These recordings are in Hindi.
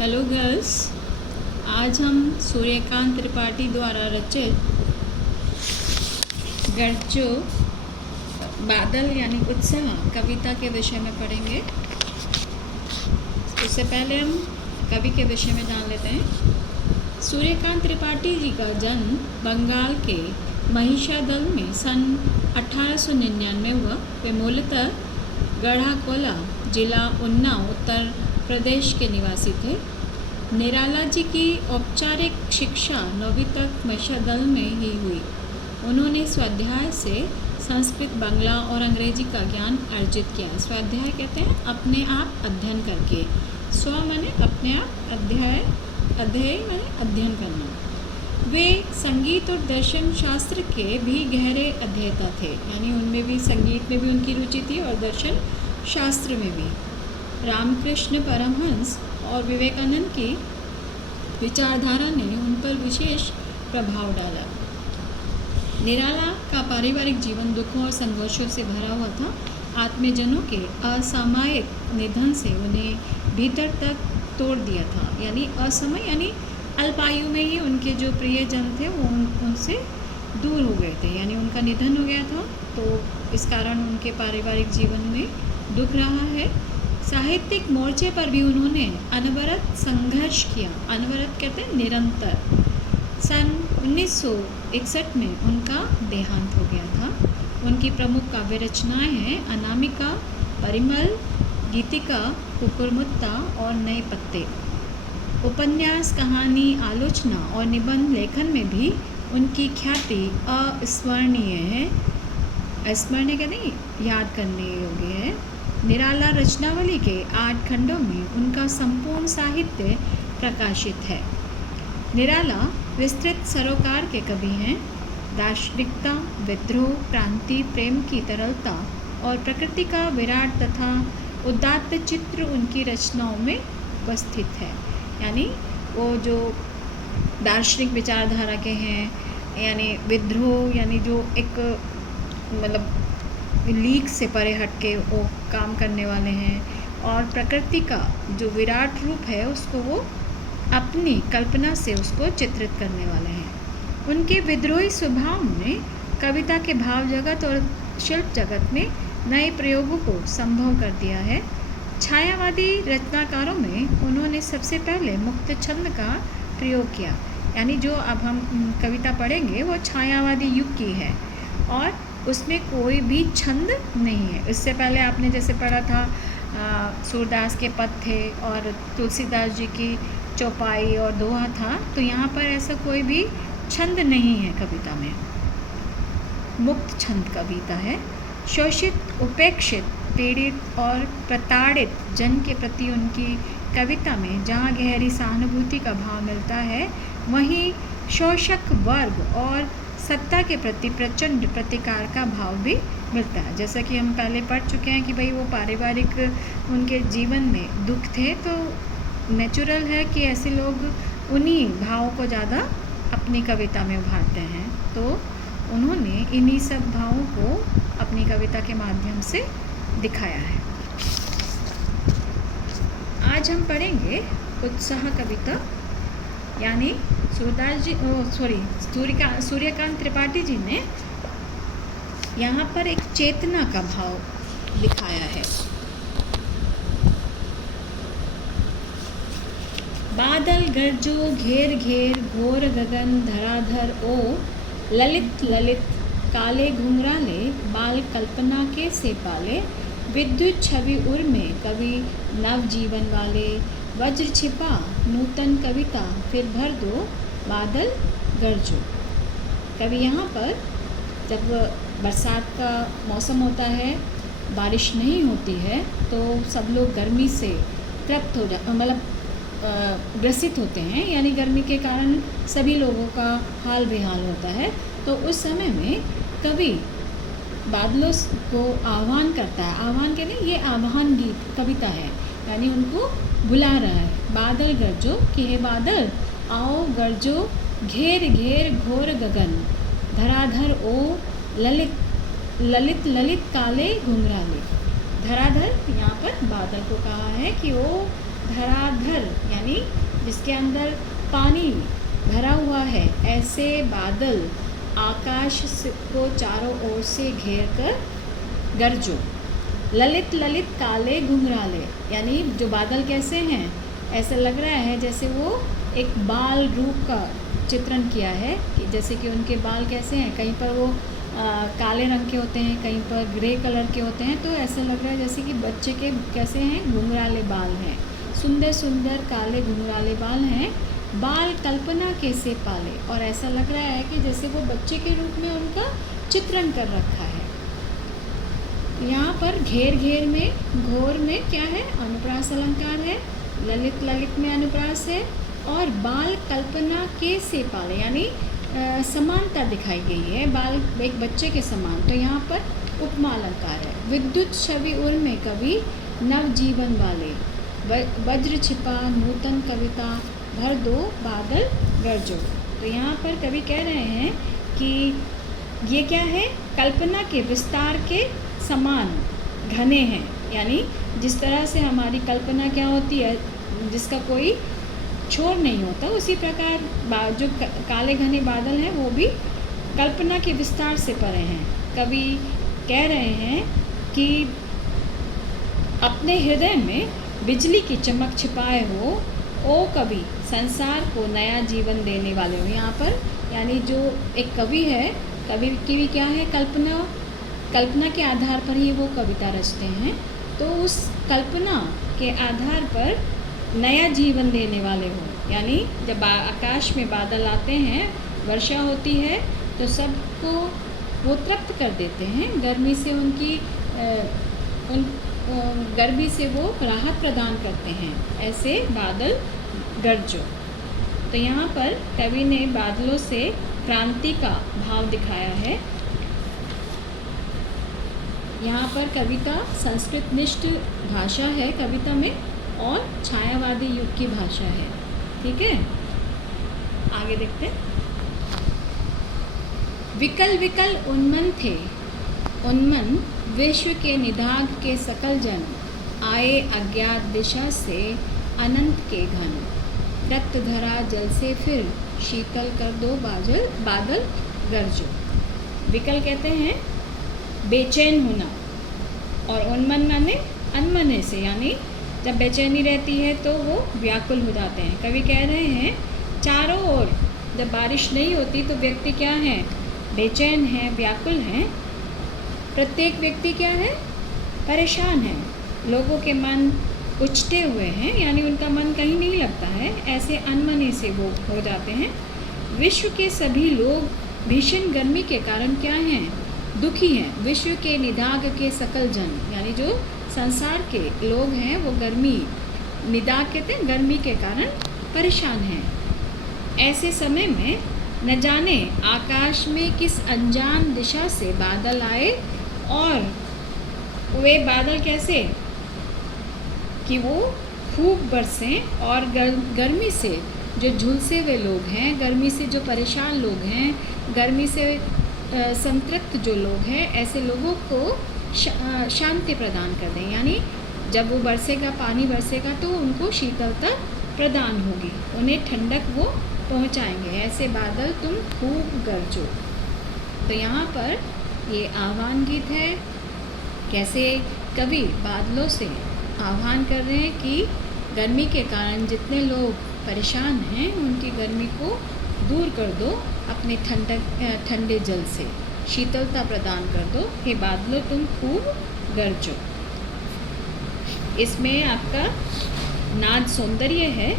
हेलो गर्ल्स, आज हम सूर्यकांत त्रिपाठी द्वारा रचित गरजो बादल यानी उत्साह कविता के विषय में पढ़ेंगे। उससे पहले हम कवि के विषय में जान लेते हैं। सूर्यकांत त्रिपाठी जी का जन्म बंगाल के महिषादल में सन 1899 हुआ। वे मूलतः गढ़ाकोला जिला उन्नाव उत्तर प्रदेश के निवासी थे। निराला जी की औपचारिक शिक्षा 9वीं तक महिषादल में ही हुई। उन्होंने स्वाध्याय से संस्कृत, बांग्ला और अंग्रेजी का ज्ञान अर्जित किया। स्वाध्याय कहते हैं अपने आप अध्ययन करके। स्व माने अपने आप, अध्यय माने अध्ययन करना। वे संगीत और दर्शन शास्त्र के भी गहरे अध्येता थे, यानी उनमें भी संगीत में भी उनकी रुचि थी और दर्शन शास्त्र में भी। रामकृष्ण परमहंस और विवेकानंद की विचारधारा ने उन पर विशेष प्रभाव डाला। निराला का पारिवारिक जीवन दुखों और संघर्षों से भरा हुआ था। आत्मीयजनों के असामयिक निधन से उन्हें भीतर तक तोड़ दिया था, यानी असमय यानी अल्पायु में ही उनके जो प्रियजन थे वो उनसे दूर हो गए थे, यानी उनका निधन हो गया था। तो इस कारण उनके पारिवारिक जीवन में दुख रहा है। साहित्यिक मोर्चे पर भी उन्होंने अनवरत संघर्ष किया। अनवरत कहते हैं निरंतर। सन 1961 में उनका देहांत हो गया था। उनकी प्रमुख काव्य रचनाएं हैं अनामिका, परिमल, गीतिका, कुकुरमुत्ता और नए पत्ते। उपन्यास, कहानी, आलोचना और निबंध लेखन में भी उनकी ख्याति अस्मरणीय है। स्मरणीय कहते हैं याद करने योग्य है। निराला रचनावली के 8 खंडों में उनका संपूर्ण साहित्य प्रकाशित है। निराला विस्तृत सरोकार के कवि हैं। दार्शनिकता, विद्रोह, क्रांति, प्रेम की तरलता और प्रकृति का विराट तथा उदात्त चित्र उनकी रचनाओं में उपस्थित है। यानी वो जो दार्शनिक विचारधारा के हैं, यानी विद्रोह यानी जो एक मतलब लीक से परे हट के वो काम करने वाले हैं, और प्रकृति का जो विराट रूप है उसको वो अपनी कल्पना से उसको चित्रित करने वाले हैं। उनके विद्रोही स्वभाव ने कविता के भाव जगत और शिल्प जगत में नए प्रयोगों को संभव कर दिया है। छायावादी रचनाकारों में उन्होंने सबसे पहले मुक्त छंद का प्रयोग किया, यानी जो अब हम कविता पढ़ेंगे वो छायावादी युग की है और उसमें कोई भी छंद नहीं है। इससे पहले आपने जैसे पढ़ा था सूरदास के पद थे और तुलसीदास जी की चौपाई और दोहा था, तो यहाँ पर ऐसा कोई भी छंद नहीं है कविता में। मुक्त छंद कविता है। शोषित, उपेक्षित, पीड़ित और प्रताड़ित जन के प्रति उनकी कविता में जहाँ गहरी सहानुभूति का भाव मिलता है, वहीं शोषक वर्ग और सत्ता के प्रति प्रचंड प्रतिकार का भाव भी मिलता है। जैसा कि हम पहले पढ़ चुके हैं कि भाई वो पारिवारिक उनके जीवन में दुख थे, तो नेचुरल है कि ऐसे लोग उन्हीं भावों को ज़्यादा अपनी कविता में उभारते हैं। तो उन्होंने इन्हीं सब भावों को अपनी कविता के माध्यम से दिखाया है। आज हम पढ़ेंगे उत्साह कविता, यानी सूर्यकांत त्रिपाठी जी ने यहाँ पर एक चेतना का भाव दिखाया है। बादल गरजो घेर घेर घोर गगन धराधर ओ, ललित ललित काले घुंघराले बाल कल्पना के से पाले, विद्युत छवि उर में कवि नव जीवन वाले, वज्र छिपा नूतन कविता फिर भर दो बादल गरजो। कवि यहाँ पर जब बरसात का मौसम होता है, बारिश नहीं होती है, तो सब लोग गर्मी से तृप्त हो मतलब ग्रसित होते हैं, यानी गर्मी के कारण सभी लोगों का हाल बेहाल होता है। तो उस समय में कवि बादलों को आह्वान करता है। आह्वान के लिए ये आह्वान गीत कविता है, यानी उनको बुला रहा है। बादल गरजो कि हे बादल आओ गरजो, घेर घेर घोर गगन धराधर ओ, ललित ललित ललित काले घुंघराले। धराधर यहाँ पर बादल को कहा है कि वो धराधर यानी जिसके अंदर पानी भरा हुआ है, ऐसे बादल आकाश को चारों ओर से घेर कर गरजो। ललित ललित काले घुंघराले, यानी जो बादल कैसे हैं, ऐसा लग रहा है जैसे वो एक बाल रूप का चित्रण किया है, कि जैसे कि उनके बाल कैसे हैं, कहीं पर वो काले रंग के होते हैं, कहीं पर ग्रे कलर के होते हैं, तो ऐसा लग रहा है जैसे कि बच्चे के कैसे हैं, घुंघराले बाल हैं, सुंदर सुंदर काले घुंघराले बाल हैं। बाल कल्पना के से पाले, और ऐसा लग रहा है कि जैसे वो बच्चे के रूप में उनका चित्रण कर रखा है। यहाँ पर घेर घेर में, घोर में क्या है, अनुप्रास अलंकार है, ललित ललित में अनुप्रास है, और बाल कल्पना के से पाले यानी समानता दिखाई गई है, बाल एक बच्चे के समान, तो यहाँ पर उपमा अलंकार है। विद्युत छवि उर में कवि नव जीवन वाले, वज्र छिपा नूतन कविता भर दो बादल गरजो। तो यहाँ पर कवि कह रहे हैं कि ये क्या है, कल्पना के विस्तार के समान घने हैं, यानी जिस तरह से हमारी कल्पना क्या होती है, जिसका कोई छोर नहीं होता, उसी प्रकार जो काले घने बादल हैं वो भी कल्पना के विस्तार से परे हैं। कवि कह रहे हैं कि अपने हृदय में बिजली की चमक छिपाए हो, ओ कवि संसार को नया जीवन देने वाले हो। यहाँ पर यानी जो एक कवि है, कवि की भी क्या है, कल्पना के आधार पर ही वो कविता रचते हैं, तो उस कल्पना के आधार पर नया जीवन देने वाले हो। यानी जब आकाश में बादल आते हैं, वर्षा होती है, तो सबको वो तृप्त कर देते हैं, गर्मी से गर्मी से वो राहत प्रदान करते हैं, ऐसे बादल गरजो। तो यहाँ पर कवि ने बादलों से क्रांति का भाव दिखाया है। यहाँ पर कविता संस्कृत निष्ठ भाषा है कविता में, और छायावादी युग की भाषा है। ठीक है, आगे देखते हैं। विकल विकल उन्मन थे, उन्मन विश्व के निदाग के सकल जन, आए अज्ञात दिशा से अनंत के घन, रक्त धरा जल से फिर शीतल कर दो बादल गरजो। विकल कहते हैं बेचैन होना, और उन्मन माने अनमने से, यानी जब बेचैनी रहती है तो वो व्याकुल हो जाते हैं। कवि कह रहे हैं चारों ओर जब बारिश नहीं होती तो व्यक्ति क्या है, बेचैन है, व्याकुल हैं। प्रत्येक व्यक्ति क्या है, परेशान है, लोगों के मन उचटे हुए हैं, यानी उनका मन कहीं नहीं लगता है, ऐसे अनमने से वो हो जाते हैं। विश्व के सभी लोग भीषण गर्मी के कारण क्या हैं, दुखी हैं। विश्व के निदाग के सकल जन, यानी जो संसार के लोग हैं वो गर्मी, निदाग कहते हैं गर्मी के कारण परेशान हैं। ऐसे समय में न जाने आकाश में किस अनजान दिशा से बादल आए, और वे बादल कैसे कि वो खूब बरसें, और गर्मी से जो झुलसे हुए लोग हैं, गर्मी से जो परेशान लोग हैं, गर्मी से संतृप्त जो लोग हैं, ऐसे लोगों को शांति प्रदान कर दें। यानी जब वो बरसेगा, पानी बरसेगा, तो उनको शीतलता प्रदान होगी, उन्हें ठंडक वो पहुंचाएंगे। ऐसे बादल तुम खूब गरजो। तो यहाँ पर ये आह्वान गीत है, कैसे कवि बादलों से आह्वान कर रहे हैं कि गर्मी के कारण जितने लोग परेशान हैं उनकी गर्मी को दूर कर दो, अपने ठंडे जल से शीतलता प्रदान कर दो। हे बादलों तुम खूब गरजो। इसमें आपका नाद सौंदर्य है,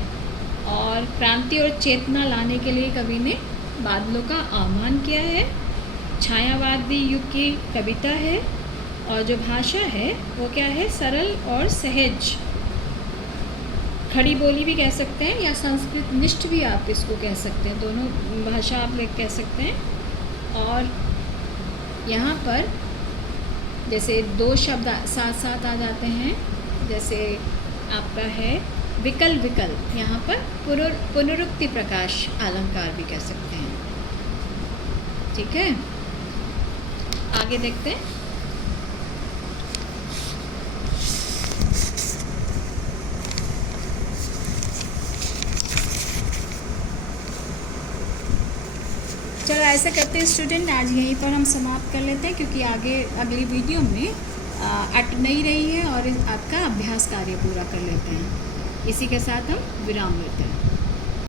और क्रांति और चेतना लाने के लिए कवि ने बादलों का आह्वान किया है। छायावादी युग की कविता है, और जो भाषा है वो क्या है, सरल और सहज, खड़ी बोली भी कह सकते हैं, या संस्कृत निष्ठ भी आप इसको कह सकते हैं, दोनों भाषा आप लोग कह सकते हैं। और यहाँ पर जैसे दो शब्द साथ साथ आ जाते हैं, जैसे आपका है विकल विकल, यहाँ पर पुनरुक्ति प्रकाश अलंकार भी कह सकते हैं। ठीक है, आगे देखते हैं। चलो ऐसा करते हैं स्टूडेंट, आज यहीं पर हम समाप्त कर लेते हैं, क्योंकि आगे अगली वीडियो में अट नहीं रही है और आपका अभ्यास कार्य पूरा कर लेते हैं। इसी के साथ हम विराम लेते हैं।